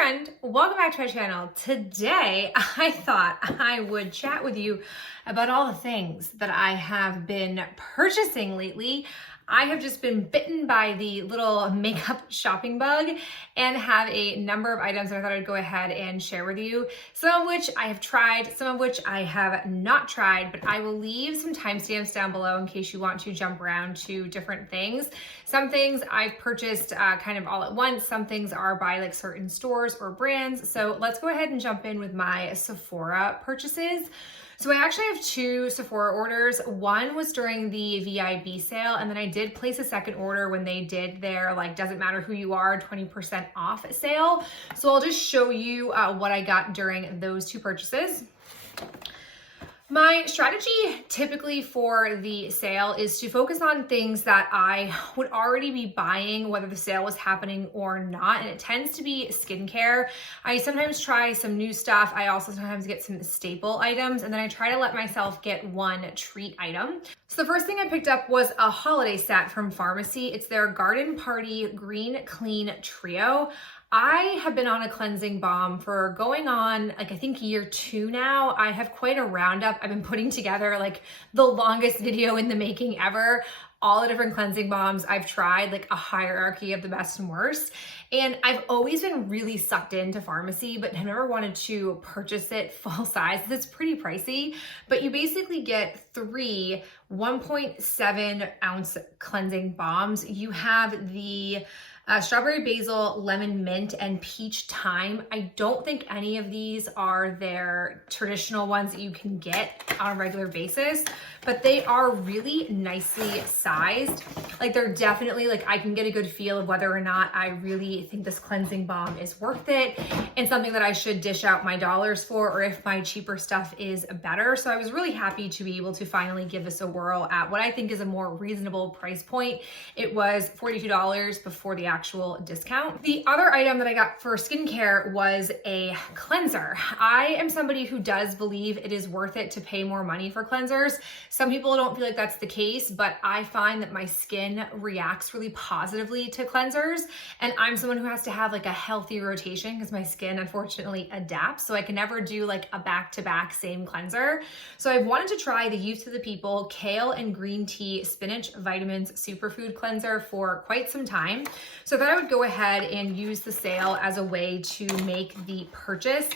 friend, welcome back to my channel. Today, I thought I would chat with you about all the things that I have been purchasing lately. I have just been bitten by the little makeup shopping bug and have a number of items that I thought I'd go ahead and share with you. Some of which I have tried, some of which I have not tried, but I will leave some timestamps down below in case you want to jump around to different things. Some things I've purchased kind of all at once. Some things are by like certain stores or brands. So let's go ahead and jump in with my Sephora purchases. So I actually have two Sephora orders. One was during the VIB sale, and then I did place a second order when they did their like doesn't matter who you are 20% off sale. So I'll just show you what I got during those two purchases. My strategy typically for the sale is to focus on things that I would already be buying, whether the sale was happening or not. And it tends to be skincare. I sometimes try some new stuff. I also sometimes get some staple items, and then I try to let myself get one treat item. So the first thing I picked up was a holiday set from Pharmacy. It's their Garden Party Green Clean Trio. I have been on a cleansing balm for going on, like I think year 2 now. I have quite a roundup. I've been putting together like the longest video in the making ever. All the different cleansing balms I've tried, like a hierarchy of the best and worst. And I've always been really sucked into Pharmacy, but have never wanted to purchase it full size. It's pretty pricey, but you basically get 3 1.7 ounce cleansing balms. You have the strawberry basil, lemon mint, and peach thyme. I don't think any of these are their traditional ones that you can get on a regular basis, but they are really nicely sized. Like they're definitely like, I can get a good feel of whether or not I really think this cleansing balm is worth it and something that I should dish out my dollars for, or if my cheaper stuff is better. So I was really happy to be able to finally give this a whirl at what I think is a more reasonable price point. It was $42 before the actual discount. The other item that I got for skincare was a cleanser. I am somebody who does believe it is worth it to pay more money for cleansers. Some people don't feel like that's the case, but I find that my skin reacts really positively to cleansers. And I'm someone who has to have like a healthy rotation because my skin unfortunately adapts. So I can never do like a back-to-back same cleanser. So I've wanted to try the Youth to the People Kale and Green Tea Spinach Vitamins Superfood Cleanser for quite some time. So I thought I would go ahead and use the sale as a way to make the purchase.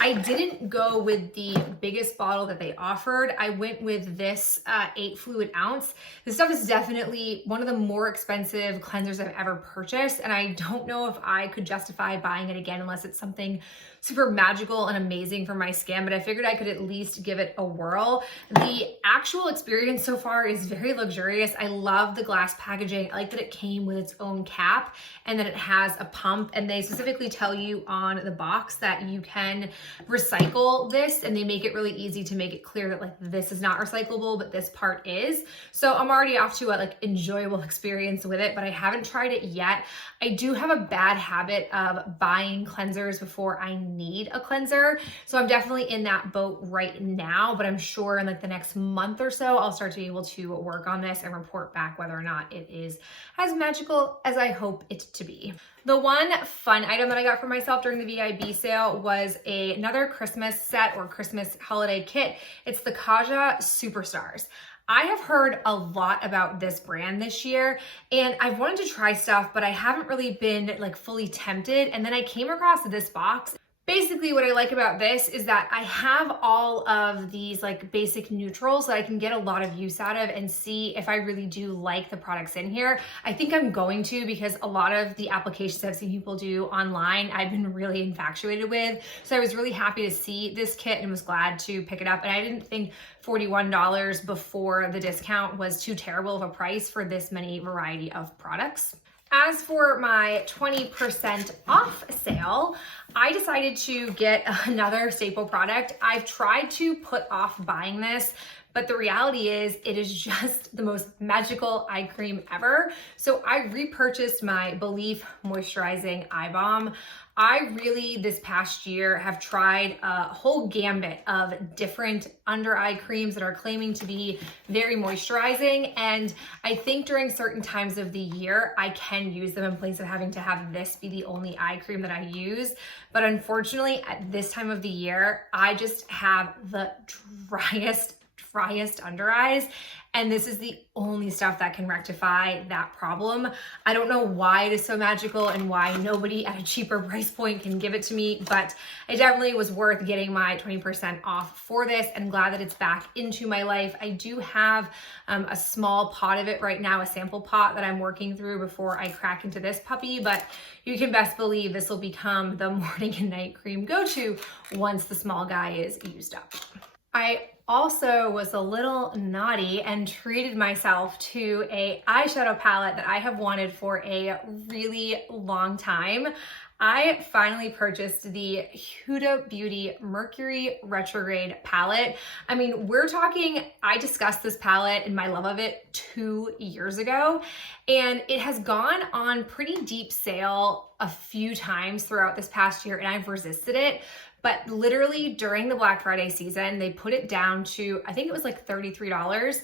I didn't go with the biggest bottle that they offered. I went with this 8 fluid ounce. This stuff is definitely one of the more expensive cleansers I've ever purchased, and I don't know if I could justify buying it again unless it's something super magical and amazing for my skin, but I figured I could at least give it a whirl. The actual experience so far is very luxurious. I love the glass packaging. I like that it came with its own cap and that it has a pump, and they specifically tell you on the box that you can recycle this, and they make it really easy to make it clear that like this is not recyclable, but this part is. So I'm already off to a like enjoyable experience with it, but I haven't tried it yet. I do have a bad habit of buying cleansers before I need a cleanser. So I'm definitely in that boat right now, but I'm sure in like the next month or so, I'll start to be able to work on this and report back whether or not it is as magical as I hope it to be. The one fun item that I got for myself during the VIB sale was another Christmas set or Christmas holiday kit. It's the Kaja Superstars. I have heard a lot about this brand this year, and I've wanted to try stuff, but I haven't really been like fully tempted. And then I came across this box. Basically, what I like about this is that I have all of these like basic neutrals that I can get a lot of use out of and see if I really do like the products in here. I think I'm going to, because a lot of the applications I've seen people do online, I've been really infatuated with. So I was really happy to see this kit and was glad to pick it up. And I didn't think $41 before the discount was too terrible of a price for this many variety of products. As for my 20% off sale, I decided to get another staple product. I've tried to put off buying this, but the reality is it is just the most magical eye cream ever. So I repurchased my Belief Moisturizing Eye Balm. I really, this past year, have tried a whole gambit of different under eye creams that are claiming to be very moisturizing. And I think during certain times of the year, I can use them in place of having to have this be the only eye cream that I use. But unfortunately, at this time of the year, I just have the driest under eyes. And this is the only stuff that can rectify that problem. I don't know why it is so magical and why nobody at a cheaper price point can give it to me, but it definitely was worth getting my 20% off for this, and glad that it's back into my life. I do have a small pot of it right now, a sample pot that I'm working through before I crack into this puppy, but you can best believe this will become the morning and night cream go-to once the small guy is used up. I also was a little naughty and treated myself to a eyeshadow palette that I have wanted for a really long time. I finally purchased the Huda Beauty Mercury Retrograde palette. I mean, we're talking, I discussed this palette and my love of it 2 years ago, and it has gone on pretty deep sale a few times throughout this past year, and I've resisted it. But literally during the Black Friday season, they put it down to, I think it was like $33,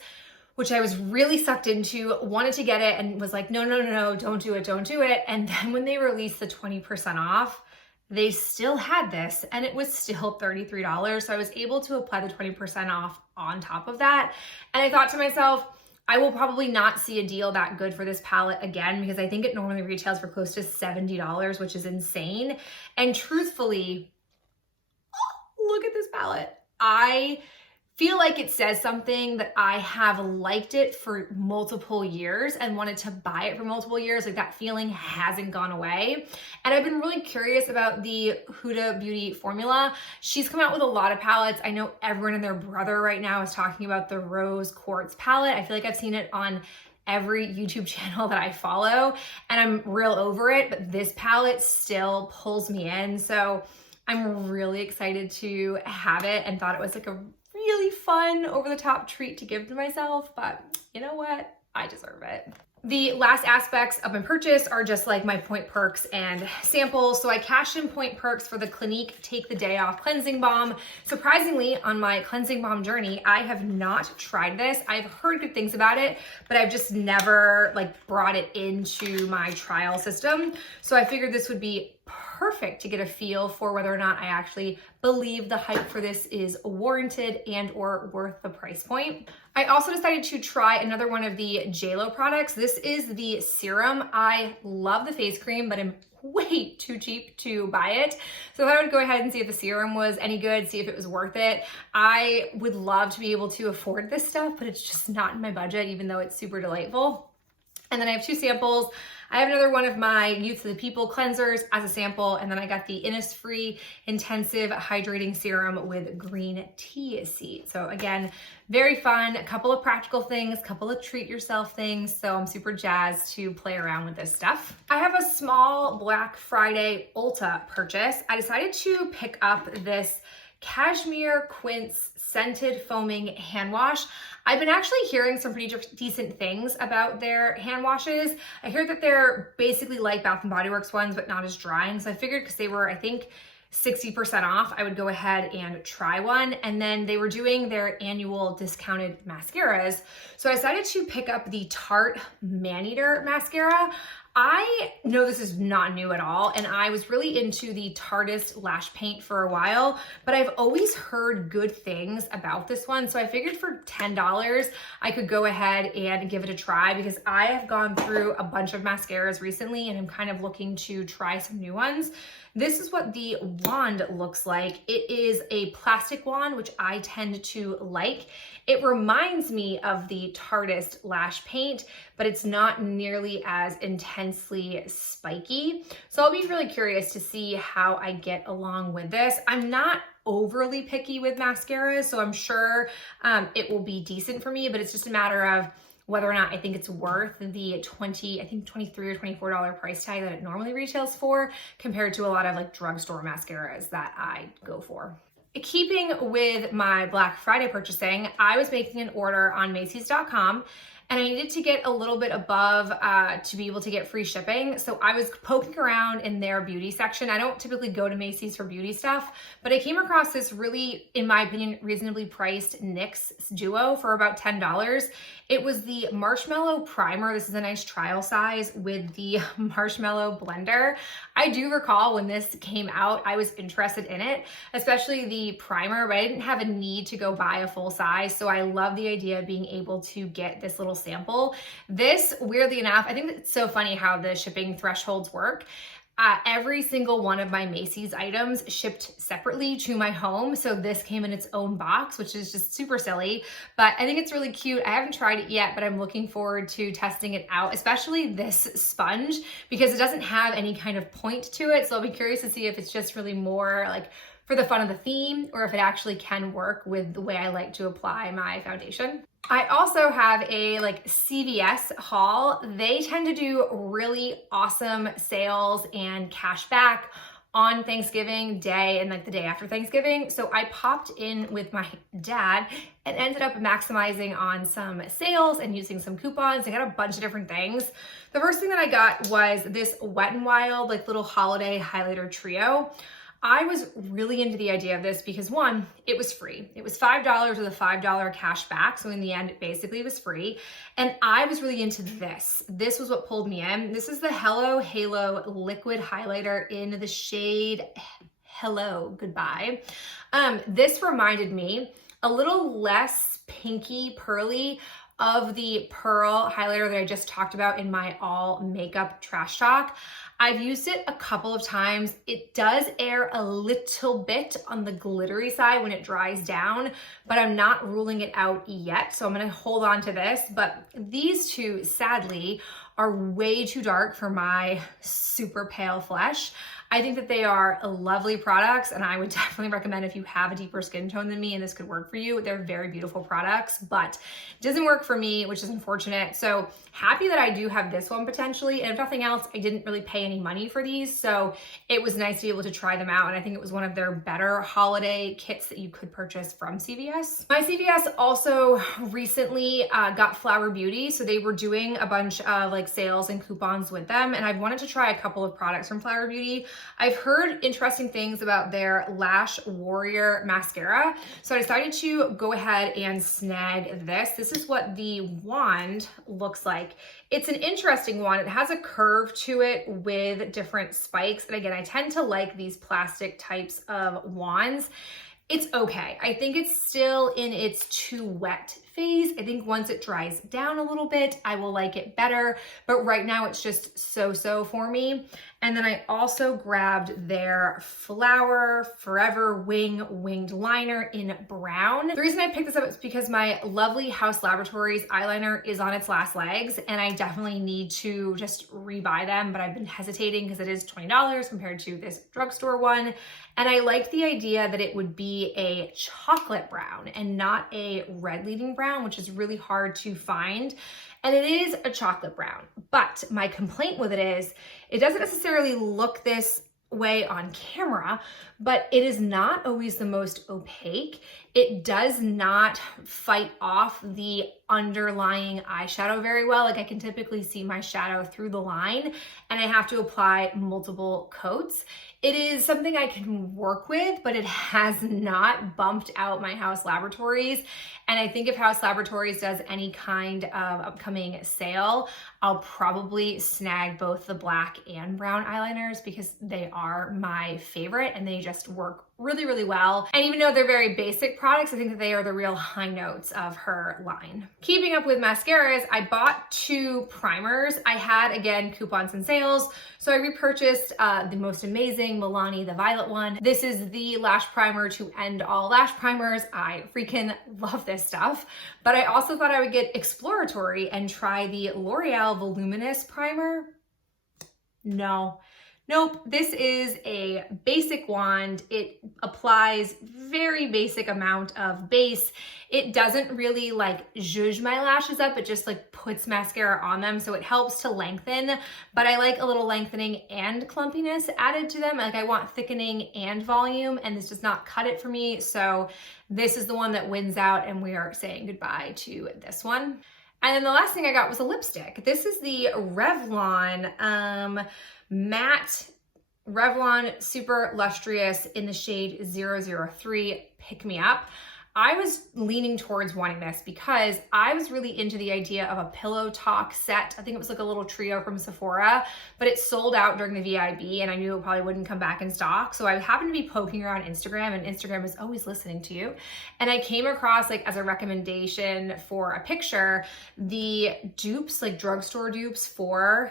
which I was really sucked into, wanted to get it, and was like, no, don't do it. And then when they released the 20% off, they still had this and it was still $33. So I was able to apply the 20% off on top of that. And I thought to myself, I will probably not see a deal that good for this palette again, because I think it normally retails for close to $70, which is insane. And truthfully, look at this palette. I feel like it says something that I have liked it for multiple years and wanted to buy it for multiple years. Like, that feeling hasn't gone away. And I've been really curious about the Huda Beauty formula. She's come out with a lot of palettes. I know everyone and their brother right now is talking about the Rose Quartz palette. I feel like I've seen it on every YouTube channel that I follow, and I'm real over it, but this palette still pulls me in. So I'm really excited to have it, and thought it was like a really fun over-the-top treat to give to myself, but you know what? I deserve it. The last aspects of my purchase are just like my point perks and samples. So I cashed in point perks for the Clinique Take the Day Off Cleansing Balm. Surprisingly, on my cleansing balm journey, I have not tried this. I've heard good things about it, but I've just never brought it into my trial system. So I figured this would be perfect to get a feel for whether or not I actually believe the hype for this is warranted and or worth the price point. I also decided to try another one of the JLo products. This is the serum. I love the face cream, but I'm way too cheap to buy it. So I thought I would go ahead and see if the serum was any good, see if it was worth it. I would love to be able to afford this stuff, but it's just not in my budget, even though it's super delightful. And then I have two samples. I have another one of my Youth of the People cleansers as a sample, and then I got the Innisfree Intensive Hydrating Serum with green tea seed. So again, very fun, a couple of practical things, a couple of treat yourself things. So I'm super jazzed to play around with this stuff. I have a small Black Friday Ulta purchase. I decided to pick up this Cashmere Quince Scented Foaming Hand Wash. I've been actually hearing some pretty decent things about their hand washes. I hear that they're basically like Bath & Body Works ones, but not as drying. So I figured, because they were, I think, 60% off, I would go ahead and try one. And then they were doing their annual discounted mascaras. So I decided to pick up the Tarte Maneater mascara. I know this is not new at all, and I was really into the Tarteist lash paint for a while, but I've always heard good things about this one. So I figured for $10, I could go ahead and give it a try, because I have gone through a bunch of mascaras recently and I'm kind of looking to try some new ones. This is what the wand looks like. It is a plastic wand, which I tend to like. It reminds me of the Tarteist lash paint, but it's not nearly as intensely spiky. So I'll be really curious to see how I get along with this. I'm not overly picky with mascaras, so I'm sure it will be decent for me, but it's just a matter of whether or not I think it's worth the $23 or $24 price tag that it normally retails for, compared to a lot of drugstore mascaras that I go for. Keeping with my Black Friday purchasing, I was making an order on Macy's.com, and I needed to get a little bit above to be able to get free shipping. So I was poking around in their beauty section. I don't typically go to Macy's for beauty stuff, but I came across this really, in my opinion, reasonably priced NYX duo for about $10. It was the Marshmallow Primer. This is a nice trial size with the Marshmallow Blender. I do recall when this came out, I was interested in it, especially the primer, but I didn't have a need to go buy a full size. So I love the idea of being able to get this little sample. This, weirdly enough, I think it's so funny how the shipping thresholds work. Every single one of my Macy's items shipped separately to my home. So this came in its own box, which is just super silly, but I think it's really cute. I haven't tried it yet, but I'm looking forward to testing it out, especially this sponge, because it doesn't have any kind of point to it. So I'll be curious to see if it's just really more like for the fun of the theme, or if it actually can work with the way I like to apply my foundation. I also have a CVS haul. They tend to do really awesome sales and cash back on Thanksgiving Day and the day after Thanksgiving. So I popped in with my dad and ended up maximizing on some sales and using some coupons. I got a bunch of different things. The first thing that I got was this Wet n Wild little holiday highlighter trio. I was really into the idea of this because one, it was free. It was $5 with a $5 cash back. So in the end, it basically was free. And I was really into this. This was what pulled me in. This is the Hello Halo liquid highlighter in the shade Hello Goodbye. This reminded me a little less pinky pearly of the pearl highlighter that I just talked about in my all makeup trash talk. I've used it a couple of times. It does err a little bit on the glittery side when it dries down, but I'm not ruling it out yet. So I'm gonna hold on to this, but these two, sadly, are way too dark for my super pale flesh. I think that they are lovely products, and I would definitely recommend if you have a deeper skin tone than me and this could work for you. They're very beautiful products, but it doesn't work for me, which is unfortunate. So happy that I do have this one potentially, and if nothing else, I didn't really pay any money for these, so it was nice to be able to try them out, and I think it was one of their better holiday kits that you could purchase from CVS. My CVS also recently got Flower Beauty, so they were doing a bunch of sales and coupons with them, and I've wanted to try a couple of products from Flower Beauty. I've heard interesting things about their Lash Warrior mascara, so I decided to go ahead and snag this. This is what the wand looks like. It's an interesting one. It has a curve to it with different spikes, and again, I tend to like these plastic types of wands. It's okay. I think it's still in its too wet phase. I think once it dries down a little bit, I will like it better, but right now it's just so-so for me. And then I also grabbed their Flower Forever Winged Liner in brown. The reason I picked this up is because my lovely Haus Laboratories eyeliner is on its last legs, and I definitely need to just rebuy them, but I've been hesitating because it is $20 compared to this drugstore one. And I liked the idea that it would be a chocolate brown and not a red leading brown, which is really hard to find. And it is a chocolate brown, but my complaint with it is it doesn't necessarily look this way on camera, but it is not always the most opaque. It does not fight off the underlying eyeshadow very well. I can typically see my shadow through the line, and I have to apply multiple coats. It is something I can work with, but it has not bumped out my Haus Laboratories. And I think if Haus Laboratories does any kind of upcoming sale, I'll probably snag both the black and brown eyeliners because they are my favorite and they just work really, really well. And even though they're very basic products, I think that they are the real high notes of her line. Keeping up with mascaras, I bought 2 primers. I had, again, coupons and sales. So I repurchased the most amazing Milani, the violet one. This is the lash primer to end all lash primers. I freaking love this stuff. But I also thought I would get exploratory and try the L'Oreal Voluminous Primer. Nope, this is a basic wand. It applies very basic amount of base. It doesn't really zhuzh my lashes up. It just puts mascara on them. So it helps to lengthen, but I like a little lengthening and clumpiness added to them. I want thickening and volume, and this does not cut it for me. So this is the one that wins out, and we are saying goodbye to this one. And then the last thing I got was a lipstick. This is the Revlon matte Revlon Super Lustrous in the shade 003 Pick Me Up. I was leaning towards wanting this because I was really into the idea of a pillow talk set. I think it was like a little trio from Sephora, but it sold out during the VIB and I knew it probably wouldn't come back in stock. So I happened to be poking around Instagram, and Instagram is always listening to you. And I came across, like, as a recommendation for a picture, the dupes, like drugstore dupes for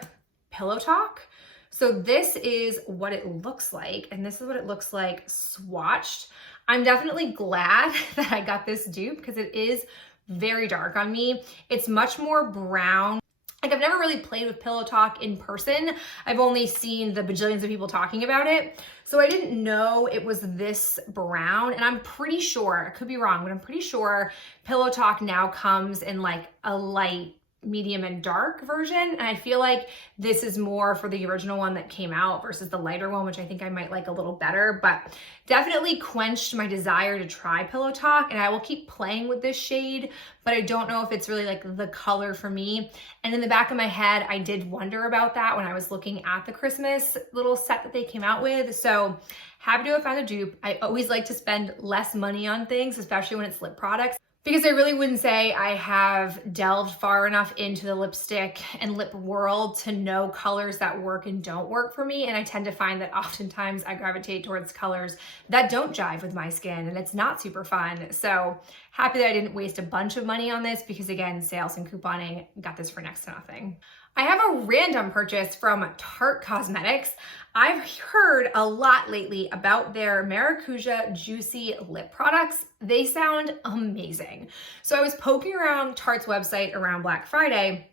pillow talk. So this is what it looks like, and this is what it looks like swatched. I'm definitely glad that I got this dupe because it is very dark on me. It's much more brown. Like, I've never really played with Pillow Talk in person. I've only seen the bajillions of people talking about it. So I didn't know it was this brown, and I'm pretty sure, I could be wrong, but I'm pretty sure Pillow Talk now comes in like a light, medium, and dark version, and I feel like this is more for the original one that came out versus the lighter one, which I think I might like a little better, but definitely quenched my desire to try Pillow Talk, and I will keep playing with this shade, but I don't know if it's really like the color for me. And in the back of my head, I did wonder about that when I was looking at the Christmas little set that they came out with. So happy to have found a dupe. I always like to spend less money on things, especially when it's lip products, because I really wouldn't say I have delved far enough into the lipstick and lip world to know colors that work and don't work for me. And I tend to find that oftentimes I gravitate towards colors that don't jive with my skin, and it's not super fun. So happy that I didn't waste a bunch of money on this because, again, sales and couponing, got this for next to nothing. I have a random purchase from Tarte Cosmetics. I've heard a lot lately about their Maracuja Juicy lip products. They sound amazing. So I was poking around Tarte's website around Black Friday,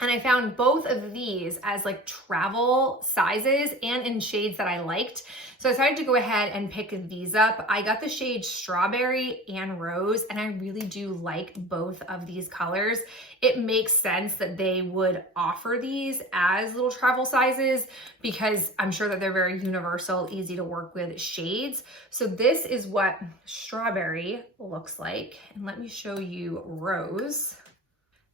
and I found both of these as like travel sizes and in shades that I liked. So I decided to go ahead and pick these up. I got the shade Strawberry and Rose, and I really do like both of these colors. It makes sense that they would offer these as little travel sizes because I'm sure that they're very universal, easy to work with shades. So this is what Strawberry looks like. And let me show you Rose.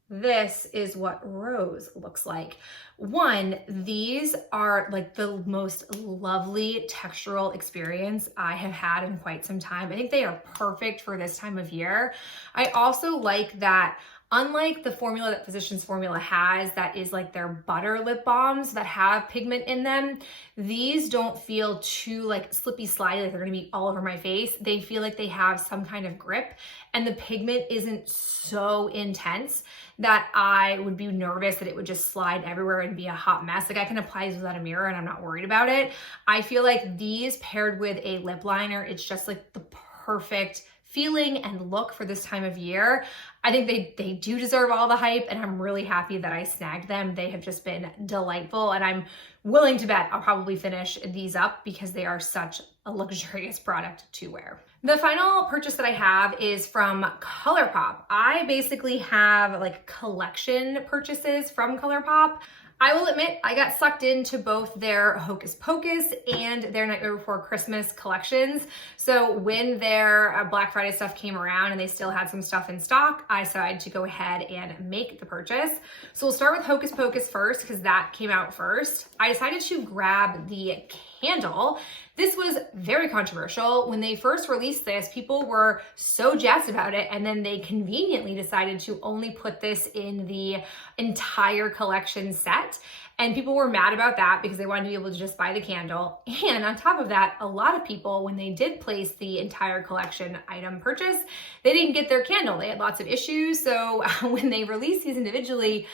This is what Rose looks like. One, these are like the most lovely textural experience I have had in quite some time. I think they are perfect for this time of year. I also like that, unlike the formula that Physicians Formula has, that is like their butter lip balms that have pigment in them, these don't feel too like slippy slidey, like they're gonna be all over my face. They feel like they have some kind of grip, and the pigment isn't so intense that I would be nervous that it would just slide everywhere and be a hot mess. Like, I can apply these without a mirror and I'm not worried about it. I feel like these paired with a lip liner, it's just like the perfect feeling and look for this time of year. I think they do deserve all the hype, and I'm really happy that I snagged them. They have just been delightful, and I'm willing to bet I'll probably finish these up because they are such a luxurious product to wear. The final purchase that I have is from ColourPop. I basically have like collection purchases from ColourPop. I will admit, I got sucked into both their Hocus Pocus and their Nightmare Before Christmas collections. So when their Black Friday stuff came around and they still had some stuff in stock, I decided to go ahead and make the purchase. So we'll start with Hocus Pocus first because that came out first. I decided to grab the candle. This was very controversial. When they first released this, people were so jazzed about it, and then they conveniently decided to only put this in the entire collection set. And people were mad about that because they wanted to be able to just buy the candle. And on top of that, a lot of people, when they did place the entire collection item purchase, they didn't get their candle. They had lots of issues. So when they released these individually,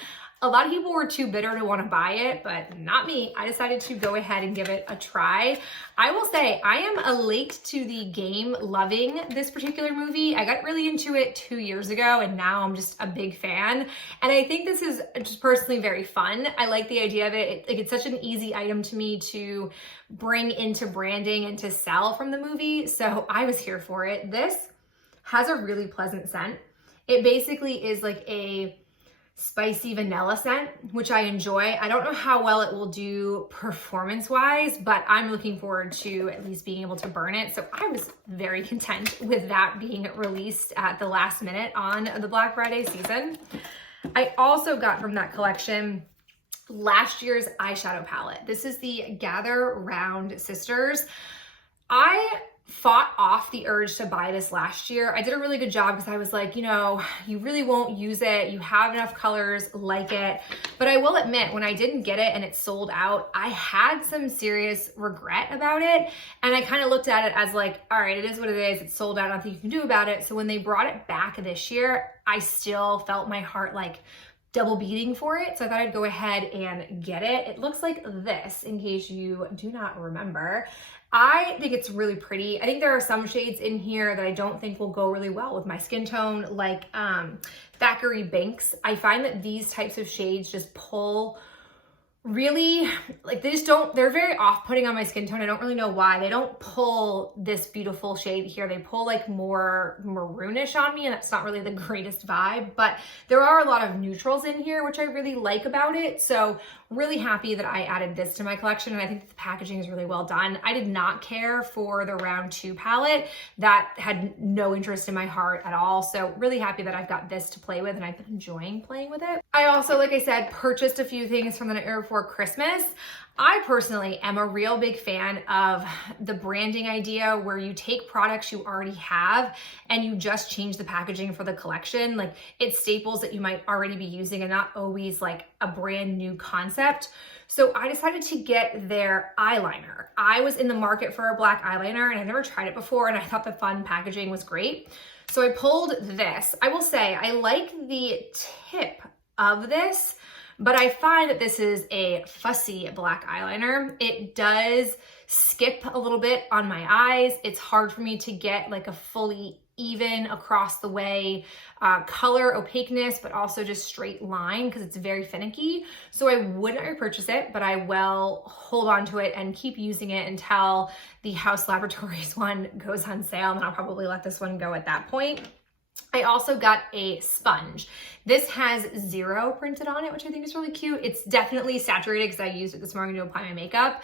a lot of people were too bitter to want to buy it, but not me. I decided to go ahead and give it a try. I will say I am a late to the game loving this particular movie. I got really into it 2 years ago, and now I'm just a big fan. And I think this is just personally very fun. I like the idea of it. It's such an easy item to me to bring into branding and to sell from the movie. So I was here for it. This has a really pleasant scent. It basically is like a spicy vanilla scent, which I enjoy. I don't know how well it will do performance-wise, but I'm looking forward to at least being able to burn it. So I was very content with that being released at the last minute on the Black Friday season. I also got from that collection last year's eyeshadow palette. This is the Gather Round Sisters. I fought off the urge to buy this last year. I did a really good job because I was like, you know, you really won't use it. You have enough colors like it. But I will admit, when I didn't get it and it sold out, I had some serious regret about it. And I kind of looked at it as like, all right, it is what it is. It's sold out. Nothing you can do about it. So when they brought it back this year, I still felt my heart like double beating for it. So I thought I'd go ahead and get it. It looks like this, in case you do not remember. I think it's really pretty. I think there are some shades in here that I don't think will go really well with my skin tone, like Thackeray Binks. I find that these types of shades just pull really, like they're very off-putting on my skin tone. I don't really know why. They don't pull this beautiful shade here. They pull like more maroonish on me, and that's not really the greatest vibe, but there are a lot of neutrals in here, which I really like about it. So really happy that I added this to my collection, and I think the packaging is really well done. I did not care for the round 2 palette. That had no interest in my heart at all. So really happy that I've got this to play with, and I've been enjoying playing with it. I also, like I said, purchased a few things from the night before Christmas. I personally am a real big fan of the branding idea where you take products you already have and you just change the packaging for the collection. Like, it's staples that you might already be using and not always like a brand new concept. So I decided to get their eyeliner. I was in the market for a black eyeliner and I've never tried it before, and I thought the fun packaging was great. So I pulled this. I will say I like the tip of this, but I find that this is a fussy black eyeliner. It does skip a little bit on my eyes. It's hard for me to get like a fully even across the way color opaqueness, but also just straight line because it's very finicky. So I wouldn't repurchase it, but I will hold on to it and keep using it until the House Laboratories one goes on sale, and I'll probably let this one go at that point. I also got a sponge. This has 0 printed on it, which I think is really cute. It's definitely saturated because I used it this morning to apply my makeup.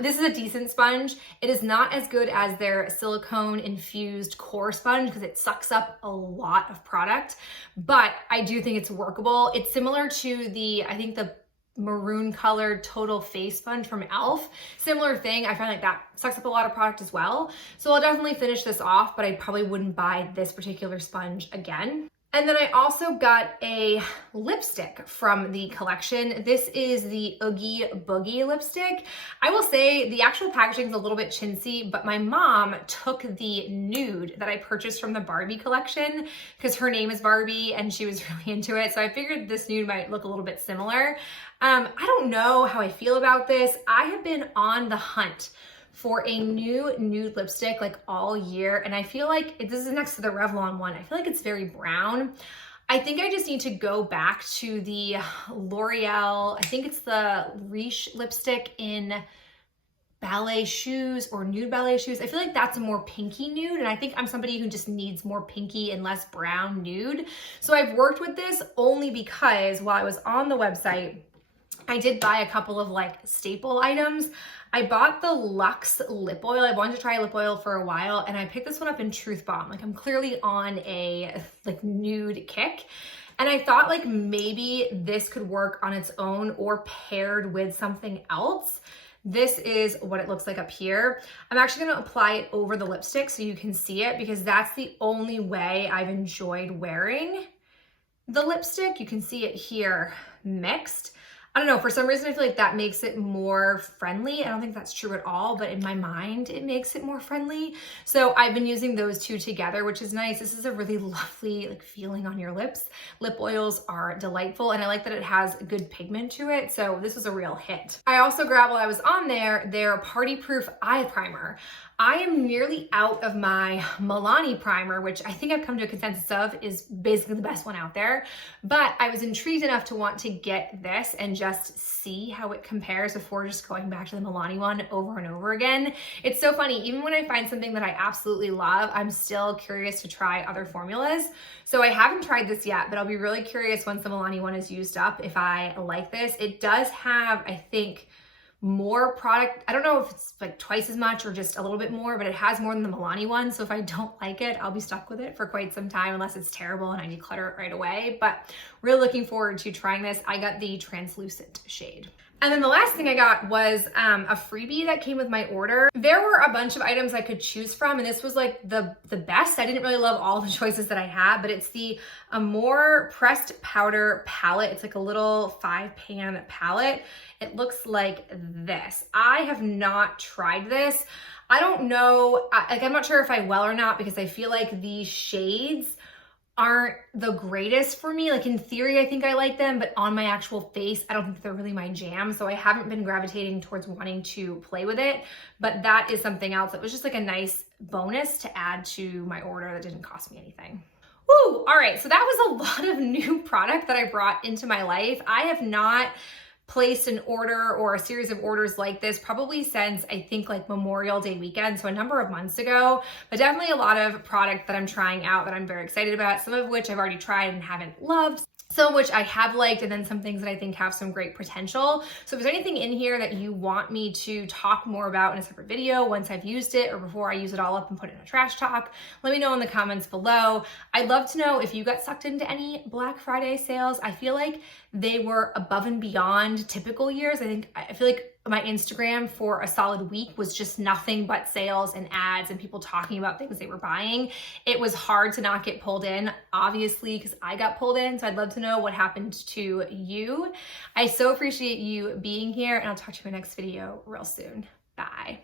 This is a decent sponge. It is not as good as their silicone infused core sponge because it sucks up a lot of product, but I do think it's workable. It's similar to I think the maroon colored total face sponge from e.l.f. Similar thing. I find like that sucks up a lot of product as well. So I'll definitely finish this off, but I probably wouldn't buy this particular sponge again. And then I also got a lipstick from the collection. This is the Oogie Boogie lipstick. I will say the actual packaging is a little bit chintzy, but my mom took the nude that I purchased from the Barbie collection because her name is Barbie and she was really into it. So I figured this nude might look a little bit similar. I don't know how I feel about this. I have been on the hunt for a new nude lipstick like all year, and I feel like this is next to the Revlon one. I feel like it's very brown. I think I just need to go back to the L'Oreal, I think it's the Riche lipstick in ballet shoes or nude ballet shoes. I feel like that's a more pinky nude, and I think I'm somebody who just needs more pinky and less brown nude. So I've worked with this only because while I was on the website, I did buy a couple of like staple items. I bought the Luxe lip oil. I wanted to try lip oil for a while, and I picked this one up in Truth Bomb. Like, I'm clearly on a like nude kick. And I thought like maybe this could work on its own or paired with something else. This is what it looks like up here. I'm actually gonna apply it over the lipstick so you can see it, because that's the only way I've enjoyed wearing the lipstick. You can see it here mixed. I don't know, for some reason I feel like that makes it more friendly. I don't think that's true at all, but in my mind, it makes it more friendly. So I've been using those two together, which is nice. This is a really lovely like feeling on your lips. Lip oils are delightful, and I like that it has good pigment to it. So this was a real hit. I also grabbed, while I was on there, their Party Proof Eye Primer. I am nearly out of my Milani primer, which I think I've come to a consensus of is basically the best one out there. But I was intrigued enough to want to get this and just see how it compares before just going back to the Milani one over and over again. It's so funny, even when I find something that I absolutely love, I'm still curious to try other formulas. So I haven't tried this yet, but I'll be really curious once the Milani one is used up if I like this. It does have, I think, more product. I don't know if it's like twice as much or just a little bit more, but it has more than the Milani one. So if I don't like it, I'll be stuck with it for quite some time unless it's terrible and I declutter it right away. But really looking forward to trying this. I got the translucent shade. And then the last thing I got was a freebie that came with my order. There were a bunch of items I could choose from, and this was like the best. I didn't really love all the choices that I had, but it's the Amore Pressed Powder Palette. It's like a little 5-pan palette. It looks like this. I have not tried this. I don't know, I'm not sure if I will or not, because I feel like these shades aren't the greatest for me. Like in theory, I think I like them, but on my actual face, I don't think they're really my jam. So I haven't been gravitating towards wanting to play with it, but that is something else that was just like a nice bonus to add to my order that didn't cost me anything. Woo! All right, so that was a lot of new product that I brought into my life. I have not placed an order or a series of orders like this probably since I think like Memorial Day weekend, so a number of months ago, but definitely a lot of product that I'm trying out that I'm very excited about, some of which I've already tried and haven't loved, some of which I have liked, and then some things that I think have some great potential. So if there's anything in here that you want me to talk more about in a separate video once I've used it or before I use it all up and put it in a trash talk, let me know in the comments below. I'd love to know if you got sucked into any Black Friday sales. I feel like they were above and beyond typical years. I feel like my Instagram for a solid week was just nothing but sales and ads and people talking about things they were buying. It was hard to not get pulled in, obviously, because I got pulled in. So I'd love to know what happened to you. I so appreciate you being here, and I'll talk to you in my next video real soon. Bye.